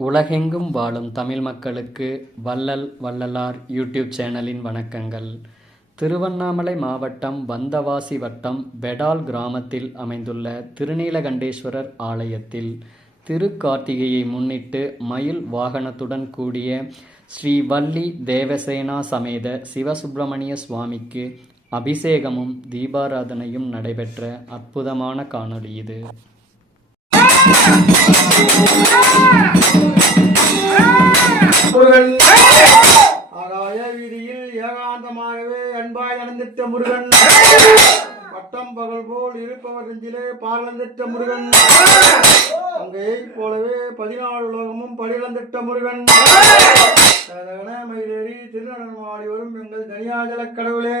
உலகெங்கும் வாழும் தமிழ் மக்களுக்கு வள்ளல் வள்ளலார் யூடியூப் சேனலின் வணக்கங்கள். திருவண்ணாமலை மாவட்டம் வந்தவாசி வட்டம் பெடால் கிராமத்தில் அமைந்துள்ள திருநீலகண்டேஸ்வரர் ஆலயத்தில் திருக்கார்த்திகையை முன்னிட்டு மயில் வாகனத்துடன் கூடிய ஸ்ரீ வள்ளி தேவசேனா சமேத சிவசுப்பிரமணிய சுவாமிக்கு அபிஷேகமும் தீபாராதனையும் நடைபெற்ற அற்புதமான காணொளி இது. ஆகாய வீதியில் ஏகாந்தமாகவே அன்பாய் அணிந்திட்ட முருகன், பட்டம் பகல் போல் இருப்பவர் நெஞ்சிலே பாலந்திட்ட முருகன், அங்கேயை போலவே 14 உலகமும் படிலந்திட்ட முருகன், மயிலேறி திருநடனம் ஆடி வரும் எங்கள் தனியாஜல கடவுளே.